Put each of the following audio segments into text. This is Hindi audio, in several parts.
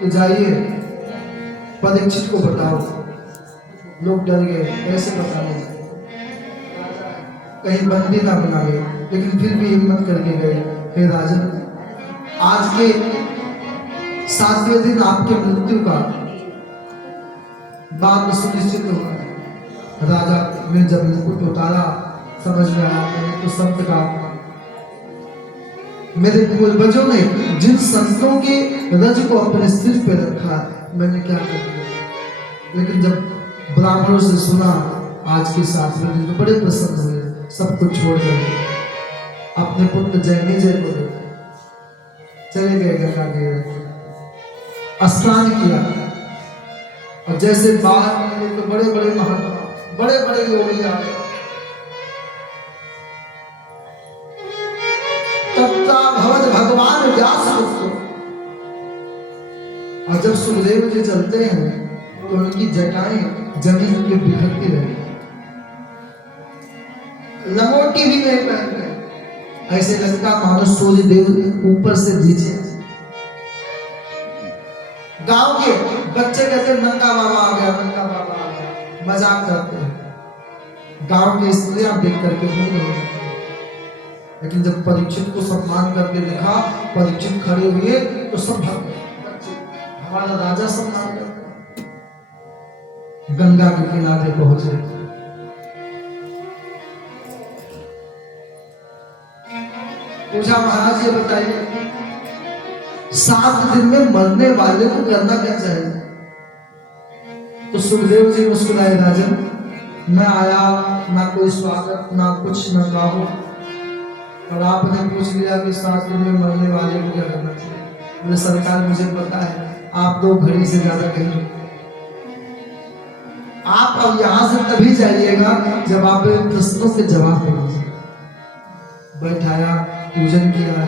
कि जाइए परीक्षित को बताओ। लोग डर गए, कैसे बताओ, कहीं बंदी ना बना ले, लेकिन फिर भी हिम्मत करके गए। हे राजन, आज के 7वें दिन आपके मृत्यु का बाद सुनिश्चित हुआ। राजा ने जब मुकुट उतारा, समझ में आया मैंने तो संत का, मेरे पूर्वजों ने जिन संतों के रज को अपने सिर पे रखा, मैंने क्या कर दिया। लेकिन जब ब्राह्मणों से सुना आज के 7वें दिन, तो बड़े प्रसन्न हुए। सब कुछ छोड़ कर अपने पुत्र जन्मेजय को चले गए गंगा तीर, स्नान किया। और जैसे बाहर निकले तो बड़े बड़े महात्मा, बड़े बड़े योगी आ गए। तत्ताभवत भगवान व्यास पुत्र। और जब सुखदेव जी चलते हैं तो उनकी जटाएं जमीन पे बिखरती रही, लंगोटी भी नहीं पहन रहे, ऐसे लगता मानो सूर्य देव ऊपर से नीचे। गांव के बच्चे कहते नंगा बाबा आ गया, नंगा बाबा आ गया, मजाक करते हैं। गांव के स्त्रियां देख करके मुग्ध हो जाती हैं। लेकिन जब परीक्षित को सम्मान करके देखा, परीक्षित खड़े हुए तो सब भाग गए। हमारा राजा सम्मान करते। गंगा के किनारे पहुंचे, पूछा महाराज ये बताइए 7 दिन में मरने वाले को करना क्या चाहिए। तो सुखदेव जी मुस्कुराए, राजन मैं आया ना कोई स्वागत ना कुछ ना गाहो, और आपने पूछ लिया कि 7 दिन में मरने वाले को क्या करना चाहिए। बोले सरकार मुझे पता है, आप 2 घड़ी से ज्यादा कहीं, आप अब यहां से तभी जाइएगा जब आप प्रश्नों के जवाब देंगे। बैठाया, पूजन किया।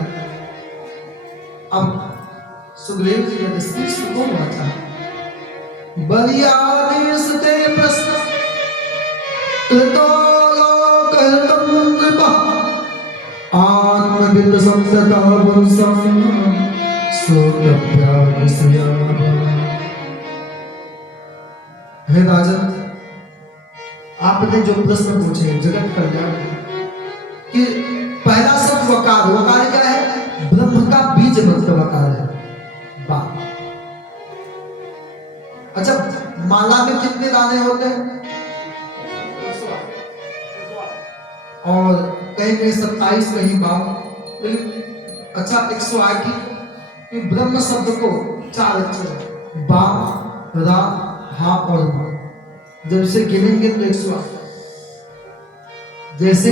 अब सुखदेव जी का स्त्री सुको वाचा बलियादेश ते प्रश्न कृतो लोकहितं नृपः आत्मविद संसदा वंशं सोऽप्याविशया। हे राजन, आपने जो प्रश्न पूछे जगत कल्याण कि पहला शब्द वकार, वकार क्या है, ब्रह्म का बीज मंत्र वकार है। बात अच्छा, माला में कितने दाने होते हैं, और कहीं कहीं 27 कहीं 52, अच्छा 108 की ब्रह्म शब्द को 4 अक्षर बा रा हा और मा, जब से गिनेंगे तो 108। जैसे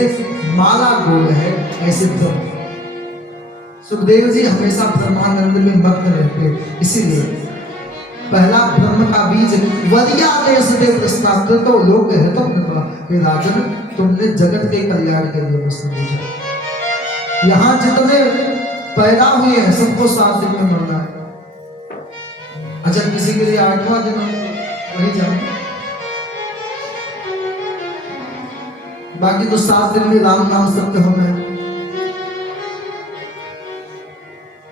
माला गोल है ऐसे ब्रह्म। सुखदेव जी हमेशा ब्रह्मानंद में मग्न रहते, इसीलिए पहला ब्रह्म का बीज वरिया देश में प्रश्नाकृत तो लोग हेतु हे राजन, तुमने जगत के कल्याण के लिए प्रश्न पूछा। यहाँ जितने पैदा हुए हैं सबको 7 दिन में मरना है। अच्छा, किसी के लिए 8वां दिन वही जाओ, बाकी तो 7 दिन में राम नाम सत्य होना है।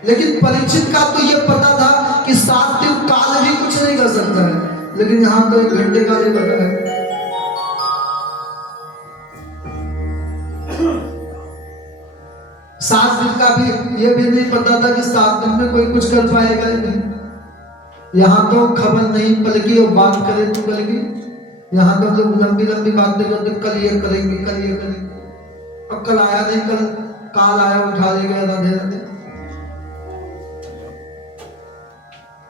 लेकिन परीक्षित का तो ये पता था कि 7 दिन काल भी कुछ नहीं कर सकता है, लेकिन यहां तो 1 घंटे का नहीं पता है। 7 दिन का भी ये भी नहीं पता था कि 7 दिन में कोई कुछ कर पाएगा ही नहीं। यहां तो खबर नहीं पलकी और बात करे तो पलकी। यहाँ तो लोग लंबी लंबी बातें करते, कल ये करेंगे, कल ये करेंगे, अब कल आया नहीं, कल काल आया उठा ले गया, राधे राधे।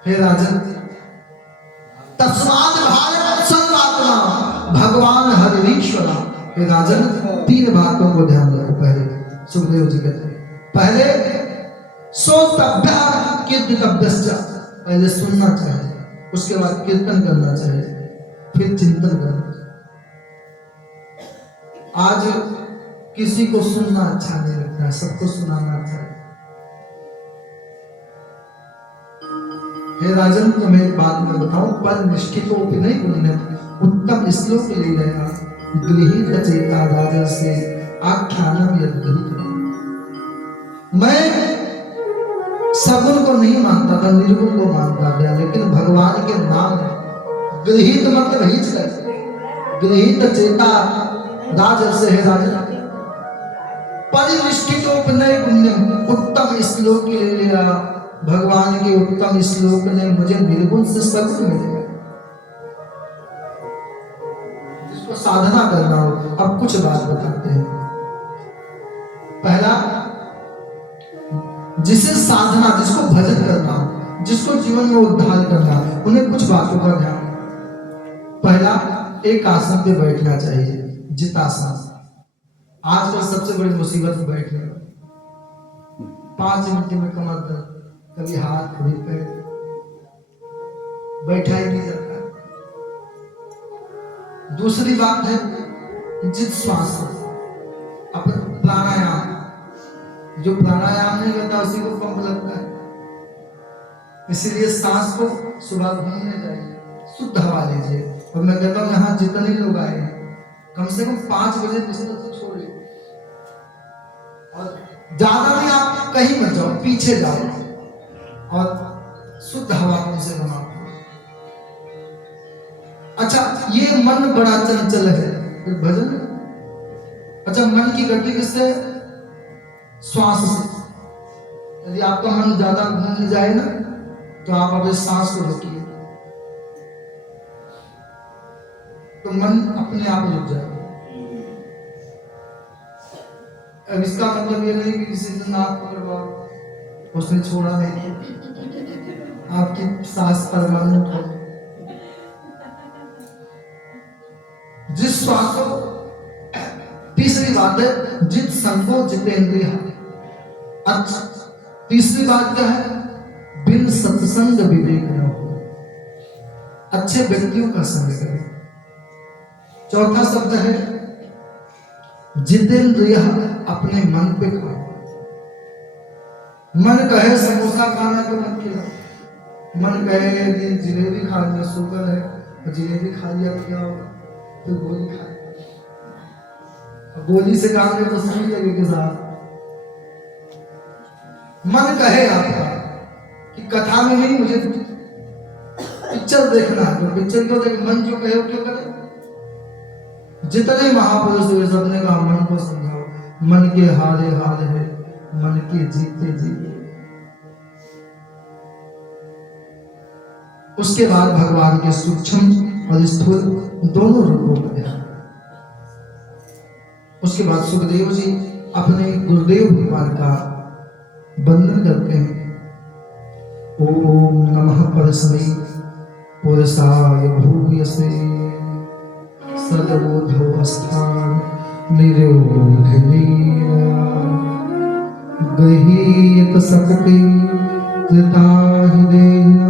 हे राजन, तस्मात् भारत सर्वात्मा भगवान हरिश्वरा। हे राजन, 3 बातों को ध्यान रखो। पहले सुखदेव जी कहते हैं, पहले सोतभ्य कीर्तितभ्यश्च, पहले सुनना चाहिए, उसके बाद कीर्तन करना चाहिए, फिर चिंतन करना। आज किसी को सुनना अच्छा नहीं लगता है, सबको सुनाना अच्छा है। हे राजन, तुम्हें एक बात मैं बताऊं, पर निष्ठितो नहीं बोलने उत्तम श्लोक ले गया, गृहीत चेता राजन से आख्यानम यद्गृहीत। मैं सगुण को नहीं मानता था, निर्गुण को मानता था, लेकिन भगवान के नाम गृहित मतलब हिच गृहित चेता राजर्षि है राजा परिनिष्ठितोपनय पुण्यम, उत्तम श्लोक ले लिया भगवान के उत्तम श्लोक ने मुझे निर्गुण से सगुण मिलेगा। जिसको साधना करना हो, अब कुछ बात बताते हैं। पहला, जिसे साधना, जिसको भजन करना हो, जिसको जीवन में उद्धार करना हो, उन्हें कुछ बातों का ध्यान। पहला, एक आसन पे बैठना चाहिए, जितासन। आजकल सबसे बड़ी मुसीबत बैठने, 5 मिनट में कमर दर्द, कभी हाथ कभी पैर, बैठा ही नहीं जाता। दूसरी बात है जित श्वास, अपन प्राणायाम, जो प्राणायाम नहीं करता उसी को पंप लगता है। इसीलिए सांस को सुबह घूमने जाइए, शुद्ध हवा लीजिए। और मैं कहता हूँ यहाँ जितने लोग आए हैं कम से कम 5 बजे बिस्तर से छोड़िए, और ज्यादा नहीं, आप कहीं मत जाओ, पीछे जाओ और शुद्ध हवा उनसे बनाओ। अच्छा, ये मन बड़ा चंचल है, भजन। अच्छा, मन की गति किससे? श्वास से। यदि आपका मन ज्यादा घूमने जाए ना, तो आप अपने सांस को रोकिए, तो मन अपने आप रुक जाएगा। अब इसका मतलब ये नहीं कि किसी दिन आप पकड़वाओ, उसने छोड़ा नहीं, आपकी सांस परमानेंट हो। जिस श्वास को, तीसरी बात है जित संको जितेंद्रिय। अच्छा, तीसरी बात क्या है? बिन सत्संग विवेक न हो, अच्छे व्यक्तियों का संग करें। चौथा शब्द है जितेंद्रिय, अपने मन पे खाओ। मन कहे समोसा खाना तो मत खिलाओ, मन कहे जिलेबी खा लिया, शुगर है, जिलेबी खा लिया तो क्या होगा, तो गोली खा लिया, गोली से काम में तो सही लगेगी साहब। मन कहे आपका कि कथा में नहीं, मुझे पिक्चर देखना है, तो पिक्चर क्यों देखे? मन जो कहे वो क्यों करे? जितने महापुरुष हुए सबने कहा मन को समझाओ, मन के हारे हार है, मन के जीते जीते। उसके बाद भगवान के सूक्ष्म और स्थूल दोनों रूपों में है। उसके बाद सुखदेव जी अपने गुरुदेव भगवान का वंदन करते हैं। ओम नमः परस्मै पुरुषाय भूयसे सदबोधो स्थान निरोधनीया गृहीत शक्ति कृताहिदेयम्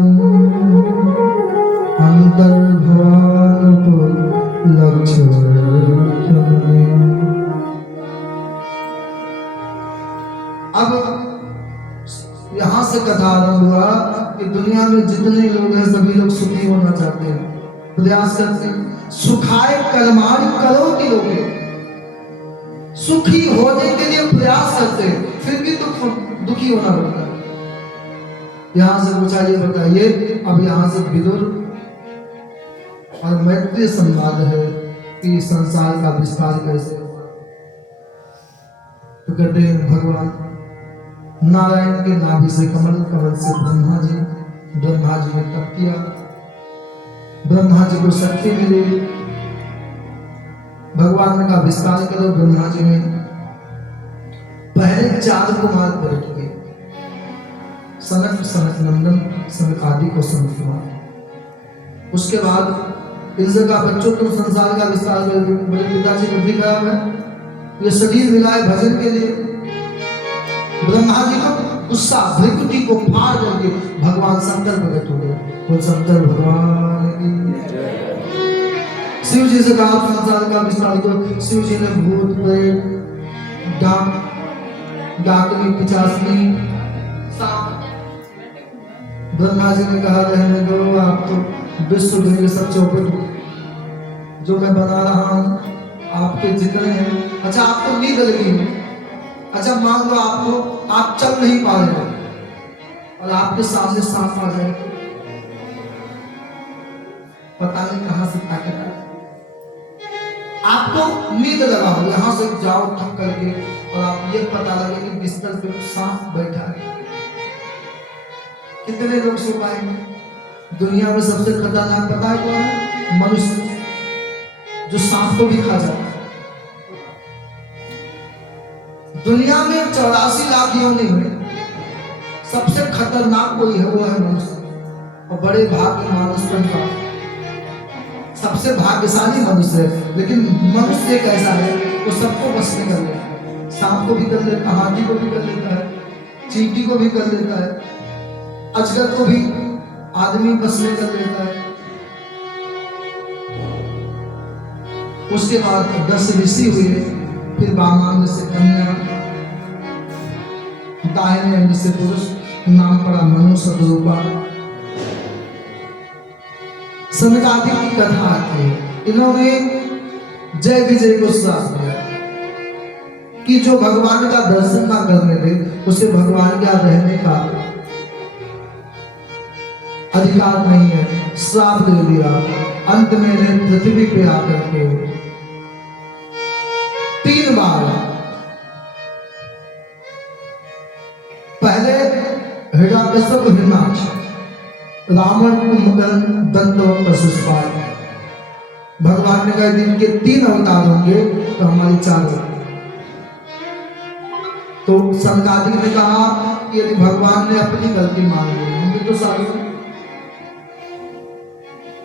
अब यहां से कथा आरंभ हुआ कि दुनिया में जितने लोग हैं सभी लोग सुखी होना चाहते हैं, प्रयास करते हैं। सुखाए कर्माणि करोति लोगे, सुखी होने के लिए प्रयास करते हैं, फिर भी दुखी होना पड़ता है। यहां से पूछा, ये बताइए, अब यहां से विदुर और मैत्री संवाद है कि संसार का विस्तार कैसे होगा। तो कहते हैं भगवान नारायण के नाभि से कमल, कमल से ब्रह्मा जी ने तप किया, ब्रह्मा जी को शक्ति मिली, भगवान ने कहा विस्तार करो। ब्रह्मा जी ने पहले 4 कुमार प्रकट किए, सनक, सनक नंदन, सनक आदि को सनक कुमार। उसके बाद इनसे कहा बच्चों तुम संसार का विस्तार कर दो, मेरे पिताजी बुद्धि खराब है, ये शरीर मिलाए भजन के लिए। ब्रह्मा जी को गुस्सा, भृकुटी को फाड़ करके भगवान शंकर प्रकट हो गए। वो शंकर भगवान की। शिव जी से कहा संसार का विस्तार करो। शिव जी ने भूत प्रेत डाकनी पिचासनी ब्रह्मा जी ने कहा रहने दो, आप तो विश्व के सब चौपट जो मैं बना रहा हूं आपके जितने हैं। अच्छा, आपको नींद लगी है, अच्छा मान लो आपको, आप चल नहीं पा रहे, और आपके सामने सांप आ जाए, पता नहीं कहां से ताकत आए। आपको नींद लगा हो, यहां से जाओ थक करके, और आप ये पता लगे कि बिस्तर पे सांप बैठा है, कितने लोग सो पाएंगे? दुनिया में सबसे खतरनाक पता है कौन है? मनुष्य, जो सांप को भी खा जाता है। दुनिया में 84 लाख योनि में सबसे खतरनाक कोई है, वो है मनुष्य। और बड़े भाग्य मानुष का सबसे भाग्यशाली मनुष्य है, लेकिन मनुष्य एक ऐसा है वो सबको बस में कर लेता है। सांप को भी कर लेता है, हाथी को भी कर लेता है, चींटी को भी कर लेता है, अजगर को भी आदमी बस में कर लेता है। उसके बाद 10 ऋषि हुए, फिर वामांग से कन्या, दाहिने अंग से पुरुष, नाम पड़ा मनु सदरूपा। सनकादिक की कथा आती है, इन्होंने जय विजय को श्राप दिया कि जो भगवान का दर्शन ना करने दे उसे भगवान के रहने का अधिकार नहीं है। श्राप दे दिया। अंत में पृथ्वी पे आकर के 3 बार, पहले हिरण्यकश्यप, हिरण्याक्ष, रावण, कुंभकर्ण, दंत और पशुपाल। भगवान ने कहा दिन के 3 अवतार होंगे तो हमारी 4 होंगे। तो सनकादिक ने कहा कि यदि भगवान ने अपनी गलती मान ली, होंगे तो सारे।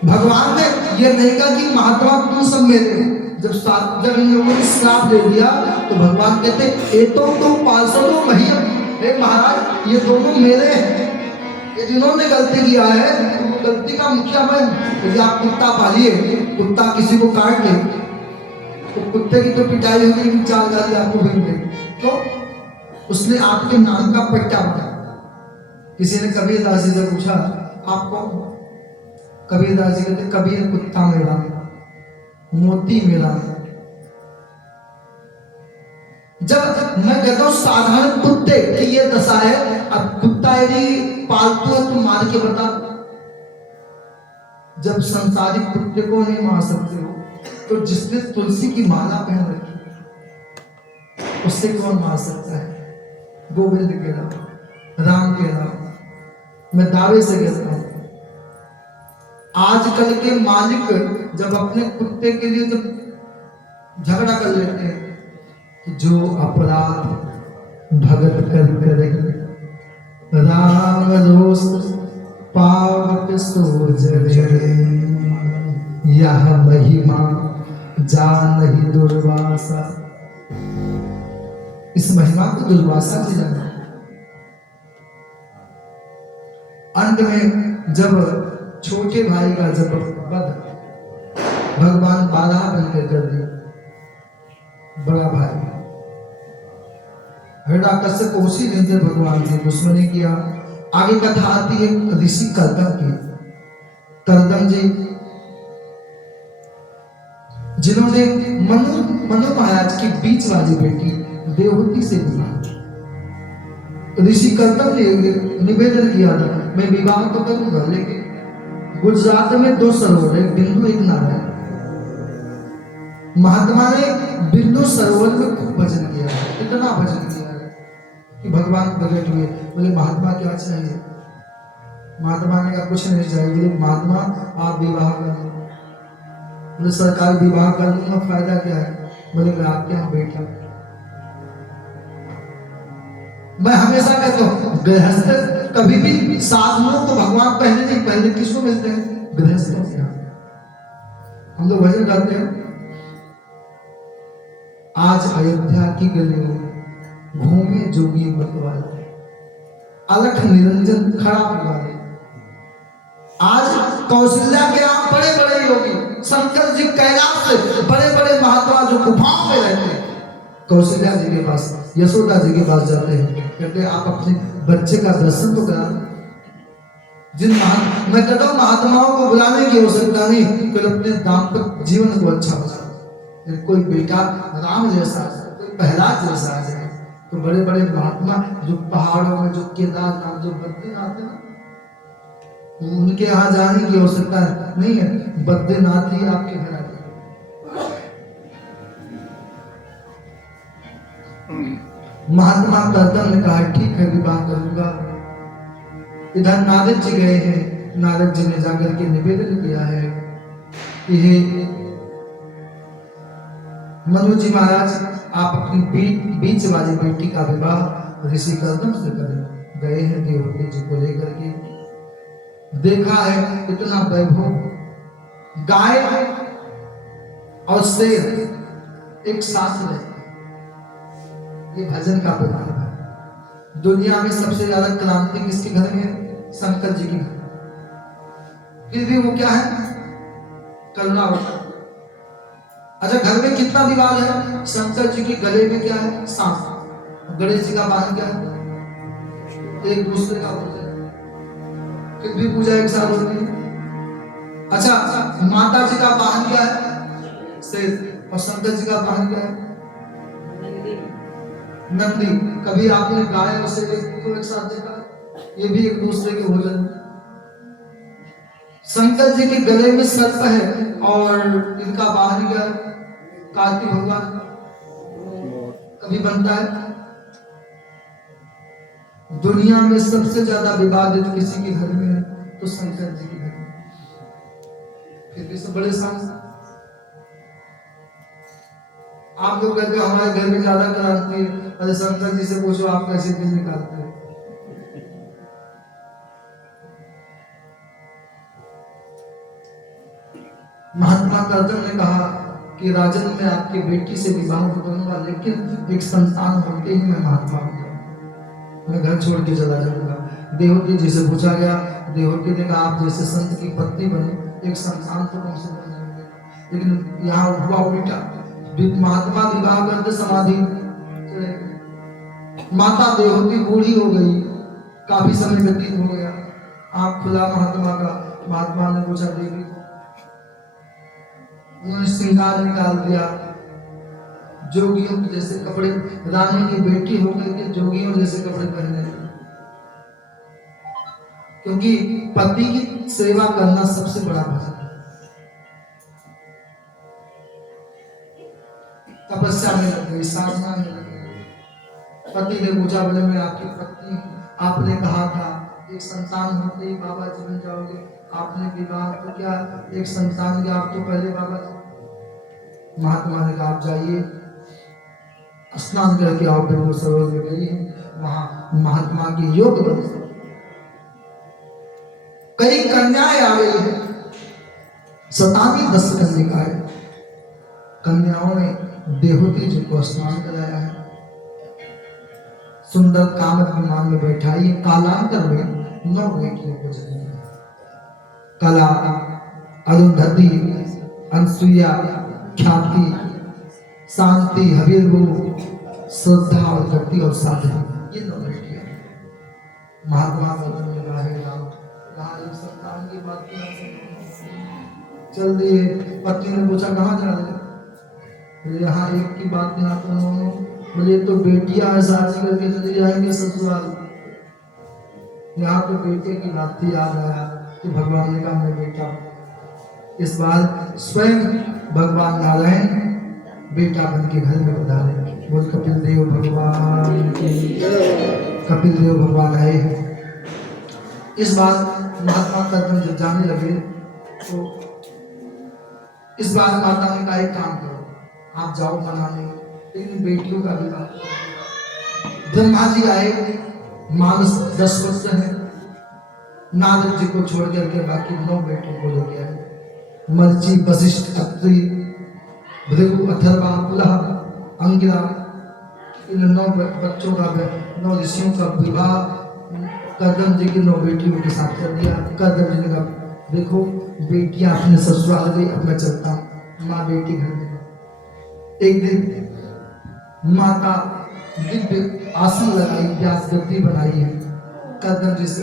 भगवान ने यह नहीं कहा कि महात्मा तुम सब मेरे हो। जब इन लोगों ने श्राप दे दिया तो भगवान कहते ये तो पार्षदों महिम, हे महाराज ये दोनों मेरे हैं, ये जिन्होंने गलती किया है तो वो गलती का मुखिया मैं। यदि आप कुत्ता पालिए, कुत्ता किसी को काट ले तो कुत्ते की तो पिटाई होगी, लेकिन 4 गाली आपको भेज दे। तो उसने आपके नाम का पट्टा बनाया। किसी ने कबीरदास जी से पूछा आप कौन? कबीरदास जी कहते कबीर कुत्ता मेरा, मोती मेरा। जब मैं कहता हूं साधारण कुत्ते की ये दशा है, अब कुत्ता यदि पालतू है तो मार के बता। जब संसारिक कुत्ते को नहीं मार सकते हो तो जिसने तुलसी की माला पहन रखी उससे कौन मार सकता है? गोविंद के नाम, राम के नाम मैं दावे से कहता हूं। आजकल के मालिक जब अपने कुत्ते के लिए जब झगड़ा कर लेते हैं तो जो अपराध भगत कर करे, राम रोष पावक सोज यह महिमा जानहि दुर्वासा। इस महिमा को दुर्वासा से जाना। अंत में जब छोटे भाई का जब वध भगवान बाधा बनकर कर दिया, बड़ा भाई हिरण्यकश्यप उसी दिन से भगवान से दुश्मनी किया। आगे कथा आती है ऋषि कर्दम की। कर्दम जी जिन्होंने मनु महाराज की बीच वाली बेटी देवहूति से विवाह। ऋषि कर्दम ने निवेदन किया था मैं विवाह तो करूंगा, लेकिन गुजरात में 2 सरोवर है, बिंदु एक नारायण। महात्मा ने बिंदु सरोवर में खूब भजन किया है, इतना भजन किया है कि भगवान प्रकट हुए। बोले महात्मा क्या चाहिए? महात्मा ने कहा कुछ नहीं चाहिए। बोले महात्मा आप विवाह कर लो। बोले सरकार विवाह कर लूंगा, फायदा क्या है? बोले मैं आपके यहाँ बैठा। मैं हमेशा कहता हूँ गृहस्थ कभी भी साधनों को भगवान पहले नहीं, पहले किसको मिलते हैं? गृहस्थों के यहाँ। हम लोग भजन करते हैं। आज अयोध्या की गलियों में घूमे जोगी मतवाले, अलख निरंजन खड़ा वाले। आज कौशल्या के यहाँ बड़े बड़े योगी, शंकर जी कैलाश से बड़े बड़े महात्मा जो गुफाओं में रहते हैं, कौशल्या जी के पास, यशोदा जी के पास जाते हैं, कहते हैं आप अपने बच्चे का दर्शन तो करा। मैं कहता हूँ महात्माओं को बुलाने की आवश्यकता नहीं, केवल अपने दाम्पत्य जीवन को अच्छा बना। कोई बेटा राम जैसा, कोई प्रहलाद जैसा आ जाए, तो बड़े बड़े महात्मा जो पहाड़ों में, जो केदारनाथ, जो बद्रीनाथ है ना, उनके यहाँ जाने की आवश्यकता नहीं है, बद्रीनाथ ही आपके घर आ जाए। महात्मा कर्दम ने कहा ठीक है, विवाह करूंगा। इधर नारद जी गए हैं, नारद जी ने जाकर के निवेदन किया है कि हे मनु जी महाराज, आप अपनी बीच वाली बेटी का विवाह ऋषि कर्दम से करें। गए हैं देवहूति जी को लेकर के, देखा है इतना वैभव, गाय और शेर एक साथ रहते, ये भजन का प्रभाव है। दुनिया में सबसे ज्यादा क्रांति किसके घर में है? शंकर जी के घर। फिर भी वो क्या है? करुणा होता। अच्छा, घर में कितना दीवार है? शंकर जी के गले में क्या है? सांप। गणेश जी का वाहन क्या है? एक दूसरे का होता है, फिर भी पूजा एक साथ होती है। अच्छा, माता जी का वाहन क्या है? शेर। और शंकर जी का वाहन क्या है? नंदी। कभी आपने गाय और शेर को एक साथ देखा? ये भी एक दूसरे के भोजन। शंकर जी के गले में सर्प है और इनका वाहन क्या है? कार्तिक भगवान। कभी बनता है? दुनिया में सबसे ज्यादा विवादित किसी के घर में है तो शंकर जी के घर में। फिर भी सब बड़े सांस। आप लोग कहते हो हमारे घर में ज्यादा क्रांति है, अरे शंकर जी से पूछो आप कैसे दिन निकालते हैं। महात्मा कर्दम ने कहा कि राजन, मैं आपकी बेटी से विवाह करूंगा, लेकिन एक संतान होते ही मैं महात्मा हो जाऊंगा, मैं घर छोड़ के चला जाऊंगा। देवहूति जी से पूछा गया, देवहूति ने कहा आप जैसे संत की पत्नी बने, एक संतान तो कम से कम जाएंगे। लेकिन यहाँ हुआ उल्टा, महात्मा विवाह करते समाधि। माता देवहूति बूढ़ी हो गई, काफी समय व्यतीत हो गया, आंख खुला महात्मा का। महात्मा ने पूछा देवी, उन्होंने श्रृंगार निकाल दिया, जोगियों जैसे कपड़े, रानी की बेटी हो गई कि जोगियों जैसे कपड़े पहने, क्योंकि पति की सेवा करना सबसे बड़ा भजन है। तपस्या में लग गई, साधना में लग गई। पति ने पूछा, बोले मैं आपकी पत्नी, आपने कहा था एक संतान होते ही बाबा जी बन जाओगे, आपने विवाह तो क्या एक संतान के, आप तो पहले बाबा जी। महात्मा ने कहा आप जाइए, स्नान करके आओ। फिर वो सरोवर में गई, वहां महात्मा की योग बन, कई कन्याएं आ गई है, 27 कन्याएं। कन्याओं ने देवहूति जी को स्नान कराया है, सुंदर कामत विमान में बैठाई। कालांतर में 9 बेटियों को जन्म दिया। कला, अरुंधति, अनसुईया, ख्याति, शांति, हबीरबू, श्रद्धा और भक्ति और साधना, ये 9 बेटियां। महात्मा कर्दम ने कहा एक संतान की बात चल दिए। पत्नी ने पूछा कहाँ जा रहे? यहाँ एक की बात यहाँ तो बोले तो बेटियां शादी करके चले जाएंगे ससुराल। यहाँ तो बेटे की नाती याद आया कि भगवान ने कहा मैं बेटा। इस बार स्वयं भगवान नारायण बेटा बन के घर में पधारे। बोल कपिल देव भगवान की। कपिल देव भगवान आए। इस बार महात्मा कर्दम जब जाने लगे तो इस बार माता ने कहा एक काम करो, आप जाओ मनाने, लेकिन बेटियों का विवाह। ब्रह्मा जी आए, मानस 10 वर्ष है, नारद जी को छोड़ करके बाकी 9 बेटों को लेके आए। मर्ची, वशिष्ठ, अत्रि, भृगु, अथर्वा, पुलह, अंगिरा, इन 9 बच्चों का, 9 ऋषियों का विवाह कर्दम जी की 9 बेटियों के साथ कर दिया। कर्दम जी ने कहा देखो बेटियां अपने ससुराल गई, अब मैं चलता हूँ। माँ बेटी घर में। एक दिन माता दिव्य आसन लगाई, व्यास गद्दी बनाई है। कर्दम जी से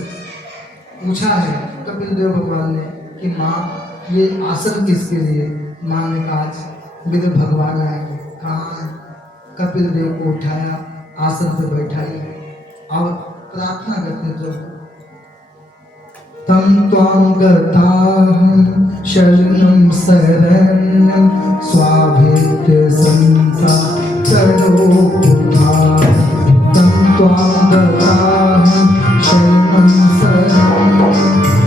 पूछा है कपिल देव भगवान ने कि माँ ये आसन किसके लिए? माँ ने कहा मेरे भगवान आएंगे। कहाँ? कपिल देव को उठाया, आसन पे बैठाइए और प्रार्थना करते प्रभु तम त्वां गताहं शरणं शरण्यं स्वाभित्य संसारो उद्धार तम त्वां गताहं शरणं शरण्यं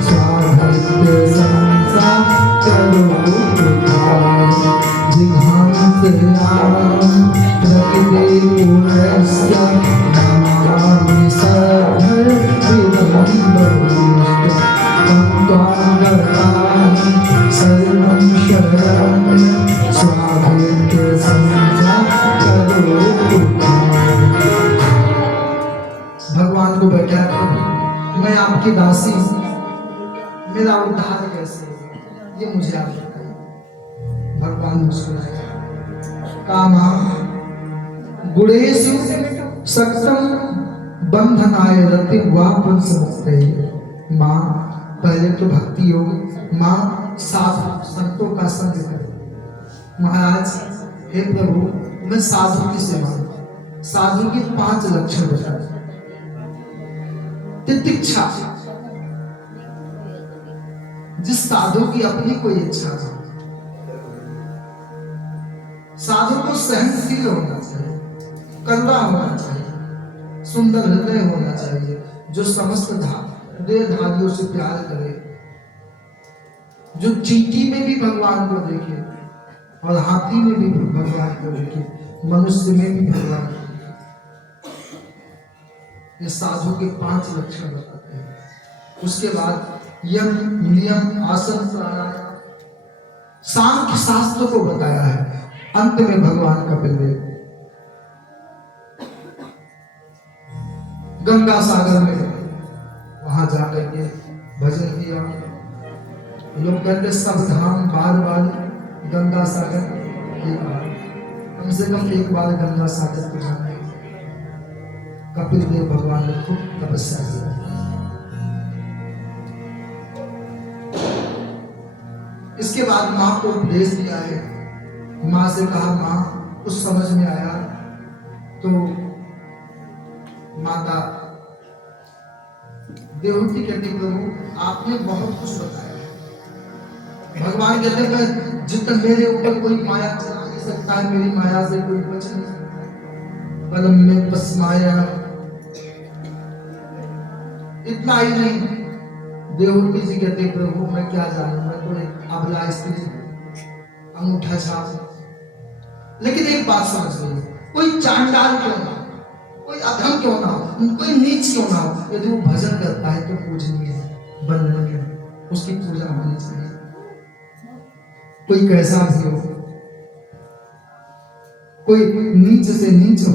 स्वाभित्य संसारो उद्धार जिघांसयां प्रतिदेवस्य नमामि भगवान को बैठा मैं आपकी दासी हूं, मेरा उद्धार कैसे होगा ये मुझे आप बताइए। भगवान मुस्कुराए कामा गुणेषु सक्तम बंधनाय रति वापन समझते माँ पहले तो भक्ति योग माँ साधु संतों का संग करे। महाराज हे प्रभु मैं साधु की सेवा साधु की 5 लक्षण बताए। तितिक्षा जिस साधु की अपनी कोई इच्छा हो, साधु को सहनशील होना चाहिए, करुणा होना चाहिए, सुंदर हृदय होना चाहिए, जो समस्त देहधारियों से प्यार करे, जो चींटी में भी भगवान को देखे और हाथी में भी भगवान को देखे, मनुष्य में भी भगवान को देखे। ये साधु के 5 लक्षण बताते हैं। उसके बाद यम नियम आसन प्राणायाम सांख्य शास्त्र को बताया है। अंत में भगवान कपिल देव गंगा सागर में वहां जाकर के भजन किया। लोग कहते सब धाम बार बार गंगा सागर एक बार, कम से कम एक बार गंगा सागर को जाना। कपिल देव भगवान ने खूब तपस्या किया। इसके बाद माँ को उपदेश दिया है। माँ से कहा माँ कुछ समझ में आया तो माता देवहूति कहती प्रभु आपने बहुत कुछ बताया। भगवान कहते मैं जितना मेरे ऊपर कोई माया चला नहीं सकता है, मेरी माया से कोई बच नहीं सकता। बलम में बस माया इतना ही नहीं। देवहूति जी कहते प्रभु मैं क्या जानूं, मैं तो एक अबला स्त्री अंगूठा छाप। लेकिन एक बात समझ लीजिए, कोई चांडाल क्यों ना, कोई अधम क्यों ना हो, कोई नीच क्यों ना हो, यदि वो भजन करता है तो पूजनीय है, वंदनीय है, उसकी पूजा होनी चाहिए। कोई कैसा भी हो, कोई नीच से नीच हो,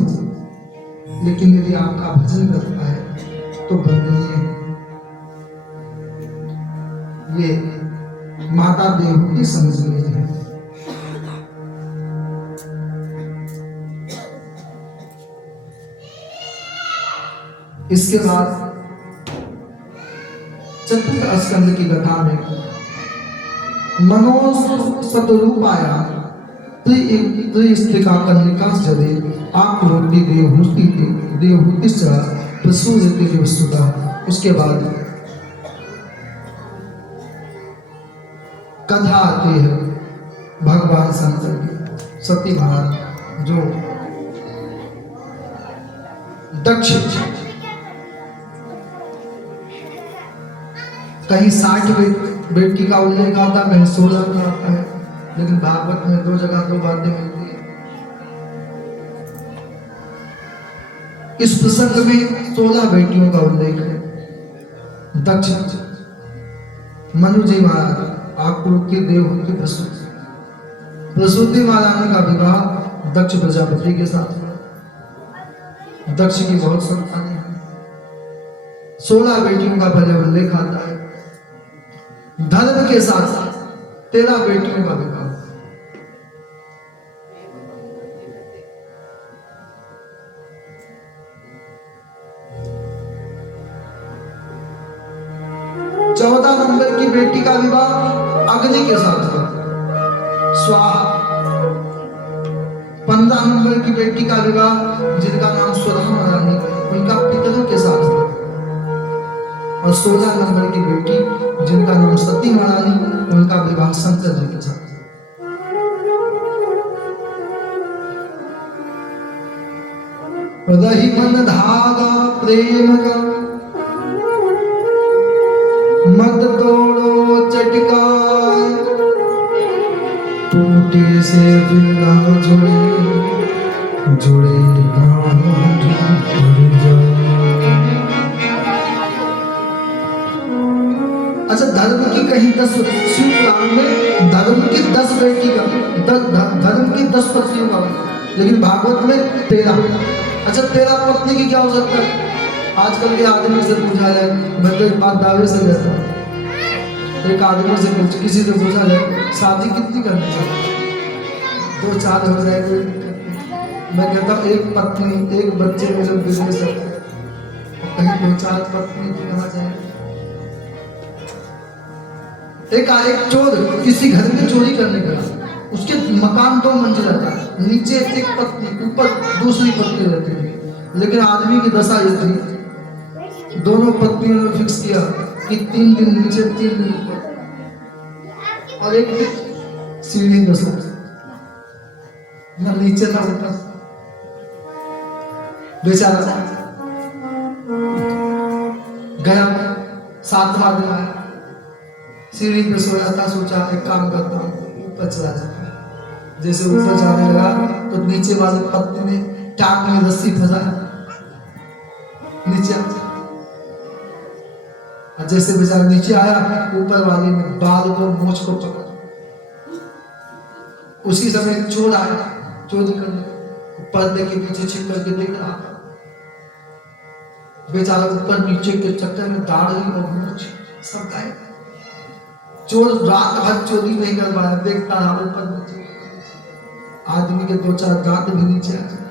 लेकिन यदि आपका भजन करता है तो वंदनीय है। ये माता देवहूति समझ लीजिए। इसके बाद चतुर्थ स्कंद की कथा में मनो सतरूपाया त्रिस्त्रिका कन्निका जदे आकृति देवहूति प्रसूयते वस्तुतः। उसके बाद कथा आती है भगवान शंकर की। सती महाराज जो दक्ष कहीं 60 बेटी का उल्लेख आता, कहीं 16 का आता है, लेकिन भागवत में 2 जगह 2 बातें मिलती है। इस प्रसंग में 16 बेटियों का उल्लेख है। दक्ष मनु जी महाराज आकृति देवहूति प्रसूति महारानी का विवाह दक्ष प्रजापति के साथ हुआ। दक्ष की बहुत संतानें हैं। 16 बेटियों का पहले उल्लेख आता है। धर्म के साथ 13 बेटियों का विवाह। चौदह नंबर की बेटी का विवाह अग्नि के साथ हुआ, स्वाहा। 15 नंबर की बेटी का विवाह जिनका नाम सुधा महारानी, उनका पितरों के साथ हुआ। और 16 नंबर की बेटी जिनका नाम सती महारानी, उनका विवाह शंकर जी के साथ। रही मन धागा प्रेम का, मत तोड़ो चटका, टूटे से बिना जुड़े, जुड़े गांठ जुड़ जाओ। अच्छा, धर्म की कहीं 10 शिव पुराण में धर्म की 10 बेटी का, धर्म की 10 पत्नियों का, लेकिन भागवत में 13। अच्छा, 13 पत्नी की क्या हो सकता है? आजकल के आदमी से पूछा जाए, मैं तो एक बात दावे से कहता हूँ, एक आदमी से पूछ, किसी से पूछा जाए शादी कितनी करनी चाहिए, 2-4 हो जाए कोई दिक्कत नहीं। मैं कहता हूँ एक पत्नी, एक बच्चे में लोग बिजनेस करते हैं, कहीं 2-4 पत्नी की कहा जाए। एक चोर किसी घर में चोरी करने गया, उसके मकान 2 मंजिल रहता है, नीचे एक पत्नी, ऊपर दूसरी पत्नी रहती है। लेकिन आदमी की दशा ये थी, दोनों पत्नियों ने फिक्स किया कि 3 दिन नीचे 3 दिन ऊपर, और एक दिन सीढ़ी में सो, ना नीचे ना ऊपर। बेचारा गया, 7वां दिन आया, सीढ़ी पे सोया था, सोचा एक काम करता हूँ ऊपर चला जाता। जैसे ऊपर जाने लगा तो नीचे वाले पत्नी ने टांग में रस्सी फंसा, नीचे जैसे बेचारा नीचे आया, ऊपर वाली ने बाल को मोछ को पकड़ा। उसी समय चोर आया, चोरी करने, पर्दे के पीछे छिप करके देख रहा था। बेचारा ऊपर नीचे के चक्कर में दाढ़ी और मूछ सब गायब। चोर रात भर चोरी नहीं कर पाया, देखता रहा ऊपर नीचे, आदमी के 2-4 दांत भी नीचे आ गए।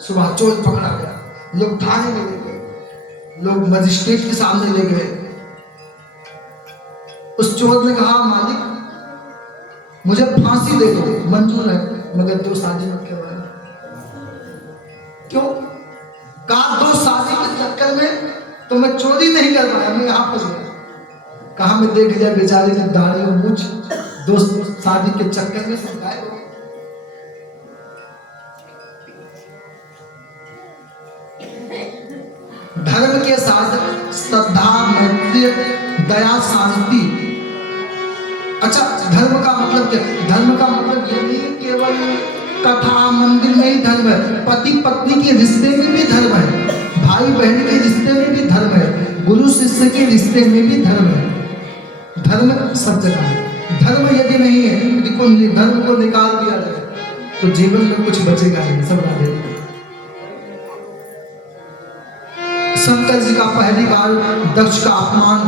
सुबह चोर पकड़ा गया, लोग थाने में ले गए, लोग मजिस्ट्रेट के सामने ले गए। उस चोर ने कहा, मालिक मुझे फांसी दे दो, मंजूर है, मगर 2 शादी मत करवाए। क्यों? कहा 2 शादी के चक्कर में तो मैं चोरी नहीं कर पाया, मैं यहाँ फंस गया। कहा मैं देख लिया बेचारे की दाढ़ी और मूछ 2 शादी के चक्कर में सब गायब हो गए। धर्म के साथ श्रद्धा, मैत्री, दया, शांति। अच्छा, धर्म का मतलब क्या? धर्म का मतलब ये नहीं केवल कथा मंदिर में ही धर्म है, पति पत्नी के रिश्ते में भी धर्म है, भाई बहन के रिश्ते में भी धर्म है, गुरु शिष्य के रिश्ते में भी धर्म है। धर्म सब जगह है। धर्म यदि नहीं है, यदि धर्म को निकाल दिया जाए तो जीवन में कुछ बचेगा नहीं, सब राधे। शंकर जी का पहली बार दक्ष का अपमान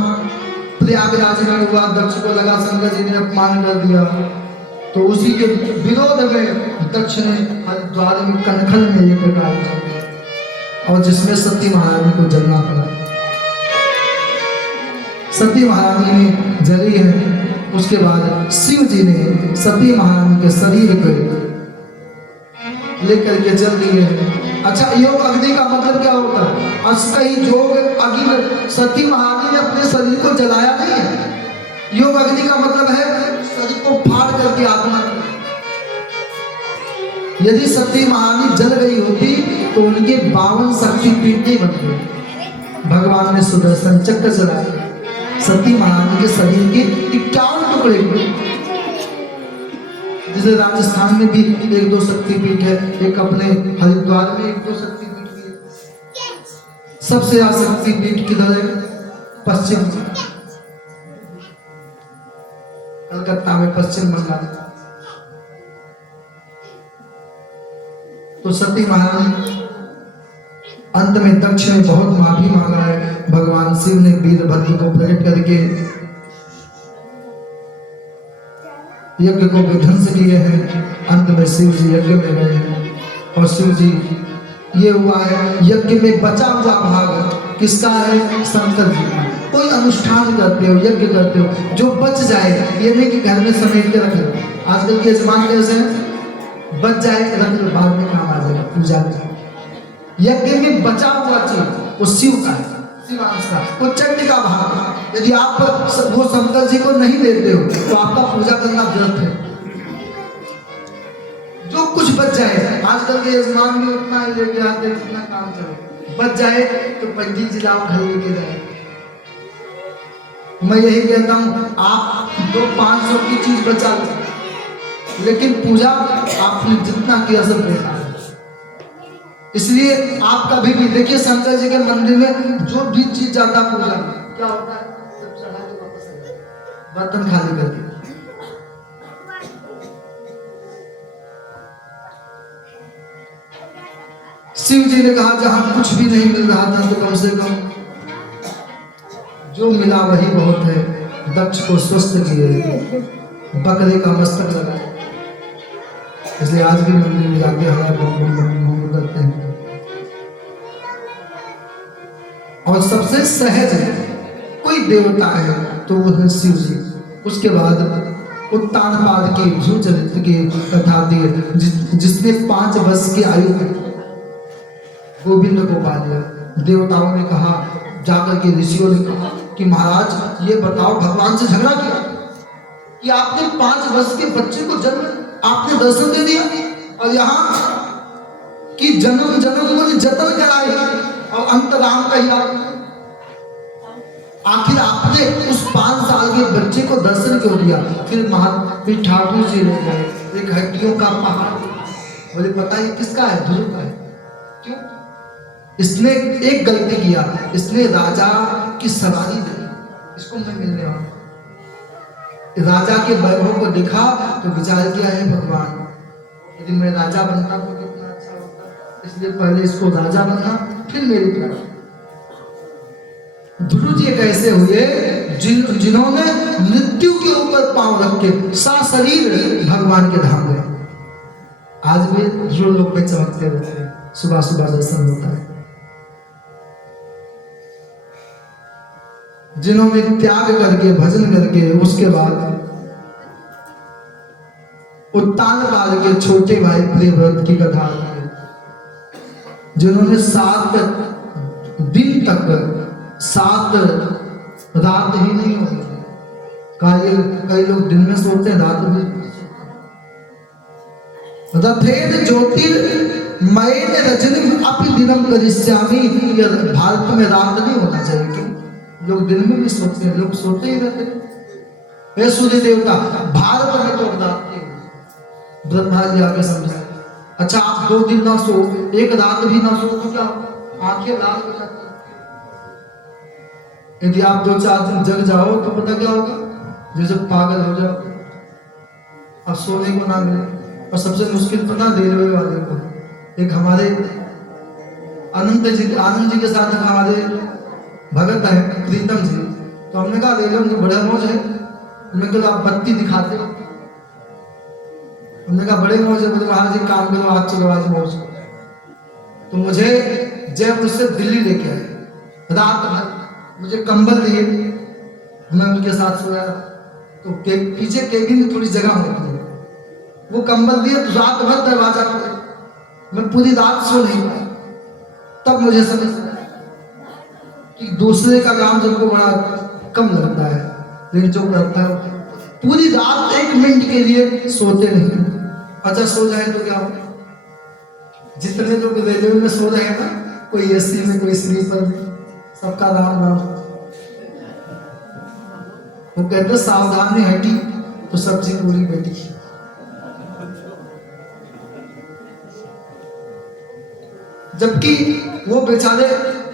प्रयागराज में हुआ, दक्ष को लगा शंकर जी ने अपमान कर दिया, तो उसी के विरोध में दक्ष ने हरिद्वार में कनखल में ये प्रकार किया, और जिसमें सती महारानी को जलना पड़ा। सती महारानी ने जली है, उसके बाद शिव जी ने सती महारानी के शरीर को लेकर के जल दिए। अच्छा, योग अग्नि का मतलब क्या होता है? अस्तई योग अग्नि, सती महारानी ने अपने शरीर को जलाया नहीं है। योग अग्नि का मतलब है शरीर को फाड़ करके आत्मा। यदि सती महारानी जल गई होती तो उनके 52 शक्तिपीठ बन गए। भगवान ने सुदर्शन चक्र चलाया, सती महारानी के शरीर के 51 टुकड़े हुए। जैसे राजस्थान में भी 1-2 शक्तिपीठ है, एक अपने हरिद्वार में 1-2 शक्तिपीठ भी है। सबसे ज्यादा शक्तिपीठ किधर है? पश्चिम, कलकत्ता में, पश्चिम बंगाल। तो सती महारानी अंत में दक्ष ने बहुत माफी मांगा है। भगवान शिव ने वीरभद्र को प्रकट करके यज्ञ को विध्वंस किए हैं। अंत में शिव जी यज्ञ में गए हैं, और शिव जी ये हुआ है, यज्ञ में बचा हुआ भाग किसका है? शंकर जी का। कोई अनुष्ठान करते हो, यज्ञ करते हो, जो बच जाए, ये नहीं कि घर में समेट के रख लो। आजकल के जमाने कैसे हैं, बच जाए रख लो, बाद में काम आ जाएगा पूजा में। यज्ञ में बचा हुआ चीज वो शिव का है, शिवांश का, वो चंड का भाग है। यदि आप वो शंकर जी को नहीं देते हो तो आपका पूजा करना व्यर्थ है। जो कुछ बच जाए, आजकल के यजमान भी उतना ही लेके आते जितना काम चले, बच जाए तो पंडित जी लाओ घर लेके जाए। मैं यही कहता हूँ, आप 200-500 की चीज बचा लो, लेकिन पूजा आपने जितना किया सब बेकार है। इसलिए आप कभी भी देखिए शंकर जी के मंदिर में जो भी चीज जाता पूजा में क्या होता है, सब चढ़ा के वापस आ जाता है, बर्तन खाली करके। शिव जी ने कहा जहां कुछ भी नहीं मिल रहा था तो कम से कम जो मिला वही बहुत है। दक्ष को स्वस्थ किए, बकरे का मस्तक लगाए। इसलिए आज भी मंदिर में जाके हमारे करते हैं। और सबसे सहज कोई देवता है तो वो है शिव जी। उसके बाद उत्तानपाद की भ्रू चरित्र की कथा दी, जिसने 5 वर्ष की आयु में गोविंद को पा लिया। देवताओं ने कहा, जाकर के ऋषियों ने कहा कि महाराज ये बताओ, भगवान से झगड़ा किया कि आपने 5 वर्ष के बच्चे को जन्म, आपने दर्शन दे दिया, और यहाँ कि जन्म जन्म ने जतन कराए और अंतराम का ही आखिर आपने उस 5 साल के बच्चे को दर्शन क्यों दिया? फिर महावीर ठाकुर जी ने एक हड्डियों का पहाड़ बोले, पता है किसका है? ध्रुव का है। क्यों? इसने एक गलती किया, इसने राजा की सवारी दी, इसको मैं मिलने वाला। राजा के वैभव को देखा तो विचार किया है, भगवान यदि मैं राजा बनता तो कितना अच्छा होता, इसलिए पहले इसको राजा बनना फिर मेरी प्राप्ति। ध्रुव जी कैसे हुए? जिन्होंने मृत्यु के ऊपर पांव रख के सशरीर भगवान के धाम गए। आज भी ध्रुव लोग पे चमकते रहते हैं, सुबह सुबह दर्शन होता है। जिन्होंने त्याग करके भजन करके उसके बाद उत्तानपाद के छोटे भाई प्रियव्रत की कथा आती है, जिन्होंने 7 दिन तक 7 रात ही नहीं होती। कई लोग दिन में सोते हैं, रात में रथेन ज्योतिर्मयेन रजनीम अपि दिनम करिष्यामि। भारत में रात नहीं होना चाहिए, क्यों? लोग दिन में भी सोते हैं, लोग सोते ही रहते हैं। सूर्य देवता भारत में तो रात नहीं, ब्रह्मा जी आके समझाए। अच्छा आप 2 दिन ना सो, 1 रात भी ना सो तो क्या आंखें लाल हो जाती है। यदि आप 2-4 दिन जग जाओ तो पता क्या होगा, जैसे पागल हो जाओ, अब सोने को ना मिले। और सबसे मुश्किल पता रेलवे वाले को, एक हमारे आनंद जी के साथ हमारे भगत है प्रीतम जी, तो हमने कहा रेलवे में बड़ा मौज है। हमने कहा आप बत्ती दिखाते हो, हमने कहा बड़े मौज है। बोले महाराज जी काम करो, आज चलो आज मौज। तो मुझे जयपुर से दिल्ली लेके आए, रात भर मुझे कंबल दिए, मैं उनके साथ सोया। तो पीछे केबिन में थोड़ी जगह होती है, वो कंबल दिए, तो रात भर दरवाजा खोले, मैं पूरी रात सो नहीं पाया। तब मुझे समझ आया कि दूसरे का काम सबको बड़ा कम लगता है, लेकिन जो करता है पूरी रात 1 मिनट के लिए सोते नहीं। अच्छा सो जाए तो क्या हो? जितने लोग रेलवे में सो रहे हैं ना, कोई एसी में, कोई स्लीपर में, सबका राम राम। वो कहते सावधानी हटी तो सब्जी पूरी बेटी। जबकि वो बेचारे